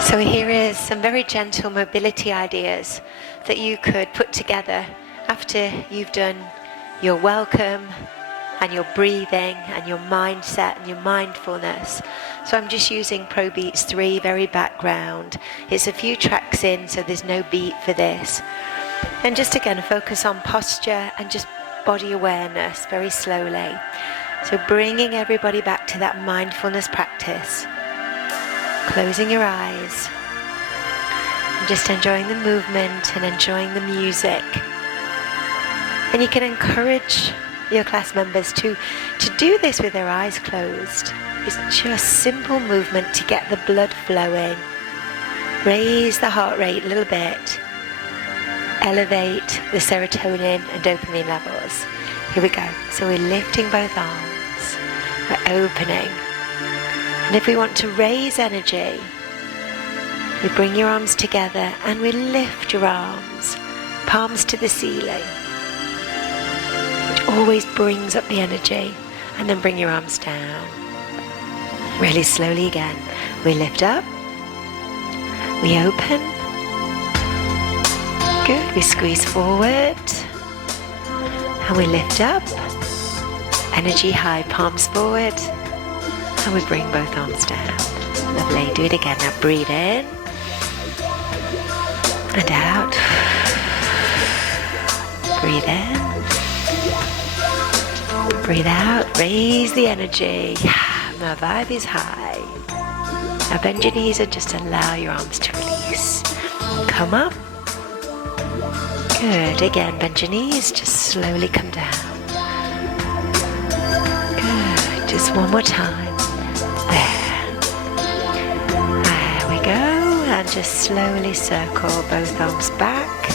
So here is some very gentle mobility ideas that you could put together after you've done your welcome and your breathing and your mindset and your mindfulness. So I'm just using Pro Beats 3, very background. It's a few tracks in, so there's no beat for this. And just again, focus on posture and just body awareness very slowly. So bringing everybody back to that mindfulness practice. Closing your eyes. And just enjoying the movement and enjoying the music. And you can encourage your class members to do this with their eyes closed. It's just simple movement to get the blood flowing. Raise the heart rate a little bit. Elevate the serotonin and dopamine levels. Here we go. So we're lifting both arms. We're opening. And if we want to raise energy, we bring your arms together and we lift your arms, palms to the ceiling, which always brings up the energy. And then bring your arms down. Really slowly again. We lift up. We open. Good. We squeeze forward. And we lift up. Energy high, palms forward. And we bring both arms down. Lovely. Do it again. Now breathe in. And out. Breathe in. Breathe out. Raise the energy. My vibe is high. Now bend your knees and just allow your arms to release. Come up. Good. Again, bend your knees. Just slowly come down. Good. Just one more time. There we go. And just slowly circle both arms back.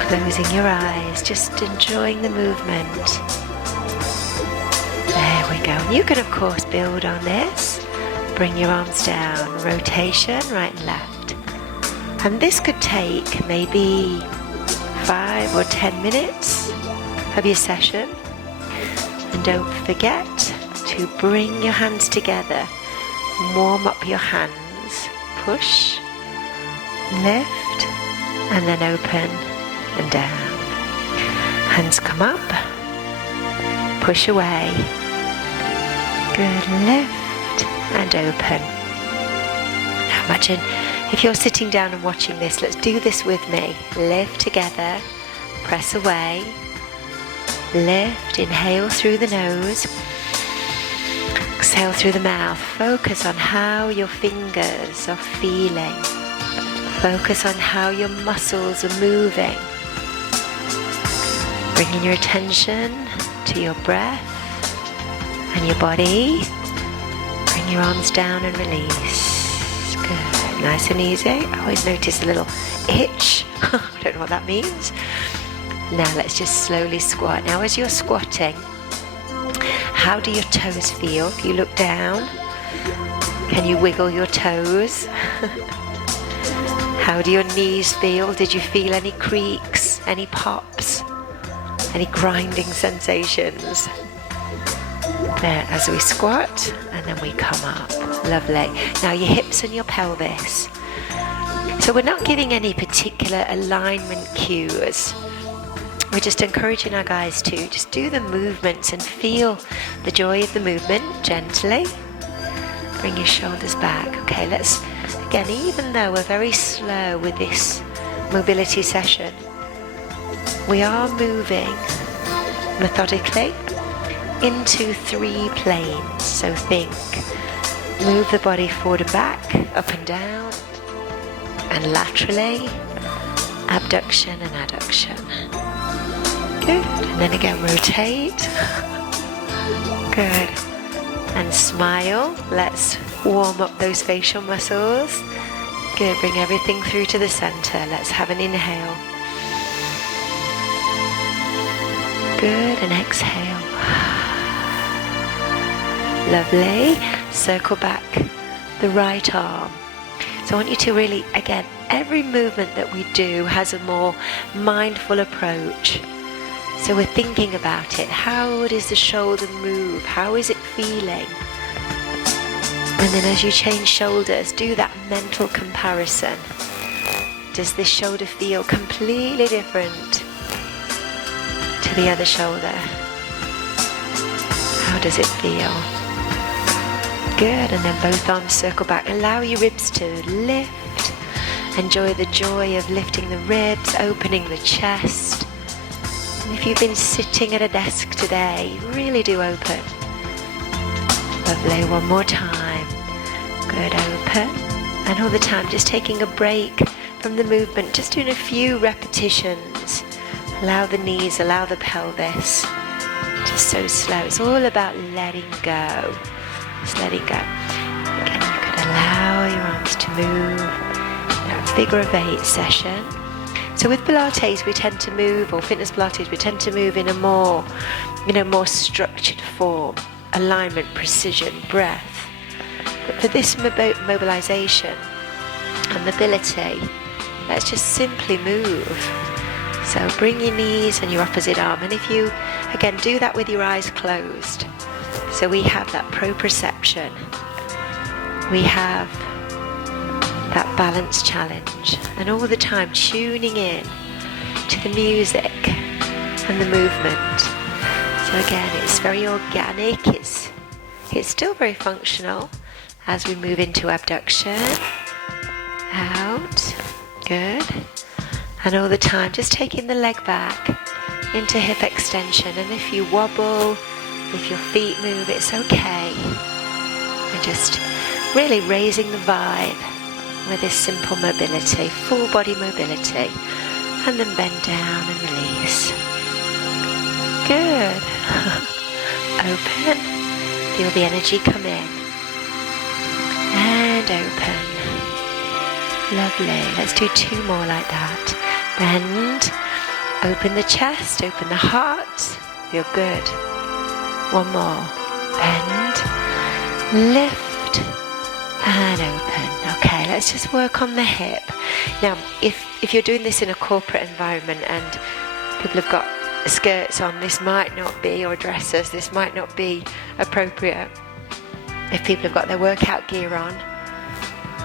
Closing your eyes. Just enjoying the movement. There we go. And you can of course build on this. Bring your arms down. Rotation, right and left. And this could take maybe 5 or 10 minutes of your session. And don't forget to bring your hands together. Warm up your hands. Push, lift, and then open and down. Hands come up. Push away. Good. Lift and open. Now imagine if you're sitting down and watching this, let's do this with me. Lift together. Press away. Lift. Inhale through the nose. Exhale through the mouth. Focus on how your fingers are feeling. Focus on how your muscles are moving. Bringing your attention to your breath and your body. Bring your arms down and release. Good. Nice and easy. I always notice a little itch. I don't know what that means. Now let's just slowly squat. Now as you're squatting, how do your toes feel? If you look down, can you wiggle your toes? How do your knees feel? Did you feel any creaks, any pops, any grinding sensations? There, as we squat, and then we come up. Lovely. Now your hips and your pelvis. So we're not giving any particular alignment cues. We're just encouraging our guys to just do the movements and feel the joy of the movement gently. Bring your shoulders back. Okay, let's, again, even though we're very slow with this mobility session, we are moving methodically into 3 planes. So think, move the body forward and back, up and down, and laterally, abduction and adduction. Good. And then again, rotate. Good. And smile. Let's warm up those facial muscles. Good. Bring everything through to the center. Let's have an inhale. Good. And exhale. Lovely. Circle back the right arm. So I want you to really, again, every movement that we do has a more mindful approach. So we're thinking about it. How does the shoulder move? How is it feeling? And then as you change shoulders, do that mental comparison. Does this shoulder feel completely different to the other shoulder? How does it feel? Good, and then both arms circle back. Allow your ribs to lift. Enjoy the joy of lifting the ribs, opening the chest. And if you've been sitting at a desk today, really do open. Lovely, one more time. Good, open. And all the time, just taking a break from the movement, just doing a few repetitions. Allow the knees, allow the pelvis. Just so slow. It's all about letting go. Just letting go. Again, you could allow your arms to move. A figure of 8 session. So with Pilates, we tend to move, or fitness Pilates, we tend to move in a more, more structured form. Alignment, precision, breath. But for this mobilization and mobility, let's just simply move. So bring your knees and your opposite arm. And if you, again, do that with your eyes closed. So we have that proprioception. We have that balance challenge. And all the time tuning in to the music and the movement. So again, it's very organic. It's still very functional as we move into abduction. Out. Good. And all the time, just taking the leg back into hip extension. And if you wobble, if your feet move, it's okay. We're just really raising the vibe with this simple mobility, full body mobility. And then bend down and release. Good. Open. Feel the energy come in. And open. Lovely. Let's do 2 more like that. Bend. Open the chest. Open the heart. Feel good. 1 more. Bend. Lift. And open. Okay, let's just work on the hip. Now, if you're doing this in a corporate environment and people have got skirts on, this might not be, or dresses, this might not be appropriate. If people have got their workout gear on,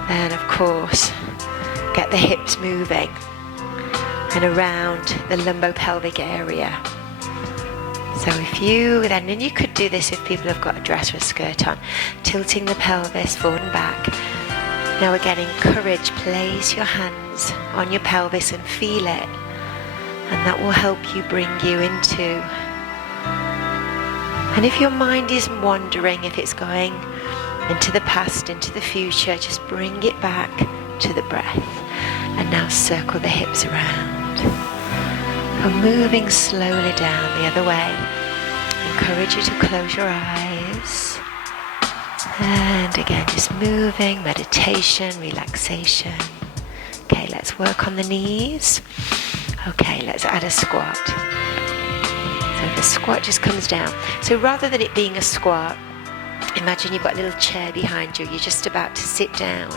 then of course, get the hips moving and around the lumbopelvic area. So if you, and you could do this if people have got a dress or a skirt on, tilting the pelvis forward and back. Now again, encourage, place your hands on your pelvis and feel it. And that will help you bring you into. And if your mind is wandering, if it's going into the past, into the future, just bring it back to the breath. And now circle the hips around. And moving slowly down the other way. Encourage you to close your eyes. And again, just moving, meditation, relaxation. Okay, let's work on the knees. Okay, let's add a squat. So the squat just comes down. So rather than it being a squat, imagine you've got a little chair behind you. You're just about to sit down.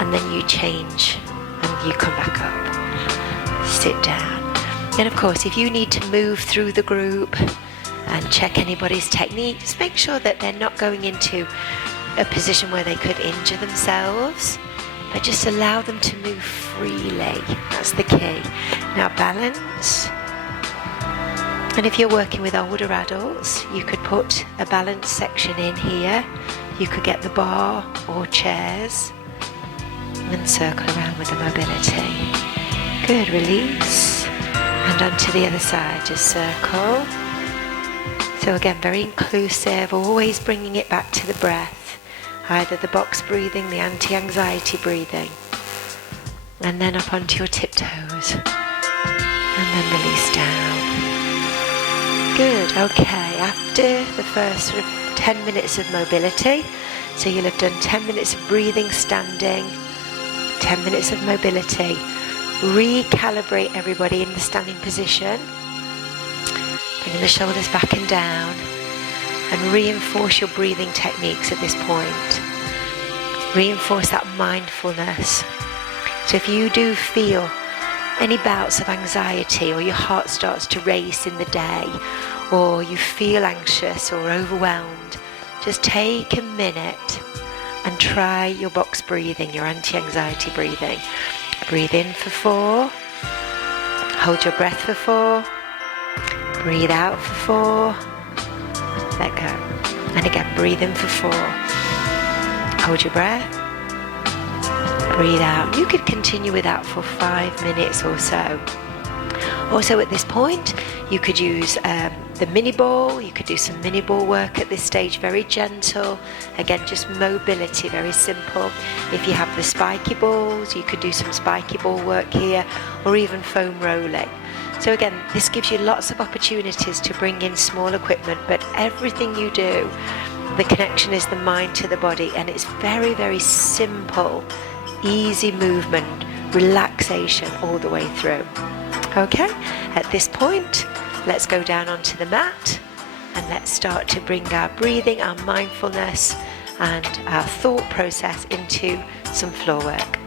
And then you change and you come back up. Sit down. And of course, if you need to move through the group and check anybody's technique, just make sure that they're not going into a position where they could injure themselves, but just allow them to move freely. That's the key. Now balance. And if you're working with older adults, you could put a balance section in here. You could get the bar or chairs and circle around with the mobility. Good, release. And onto the other side, just circle. So again, very inclusive, always bringing it back to the breath. Either the box breathing, the anti-anxiety breathing. And then up onto your tiptoes. And then release down. Good, okay. After the first sort of 10 minutes of mobility, so you'll have done 10 minutes of breathing, standing, 10 minutes of mobility. Recalibrate everybody in the standing position. Bringing the shoulders back and down. And reinforce your breathing techniques at this point. Reinforce that mindfulness. So if you do feel any bouts of anxiety, or your heart starts to race in the day, or you feel anxious or overwhelmed, just take a minute and try your box breathing, your anti-anxiety breathing. Breathe in for 4, hold your breath for 4, breathe out for 4, let go. And again, breathe in for 4, hold your breath, breathe out. You could continue with that for 5 minutes or so. Also at this point, you could use the mini ball. You could do some mini ball work at this stage, very gentle. Again, just mobility, very simple. If you have the spiky balls, you could do some spiky ball work here, or even foam rolling. So again, this gives you lots of opportunities to bring in small equipment, but everything you do, the connection is the mind to the body, and it's very, very simple, easy movement, relaxation all the way through. Okay, at this point, let's go down onto the mat and let's start to bring our breathing, our mindfulness and our thought process into some floor work.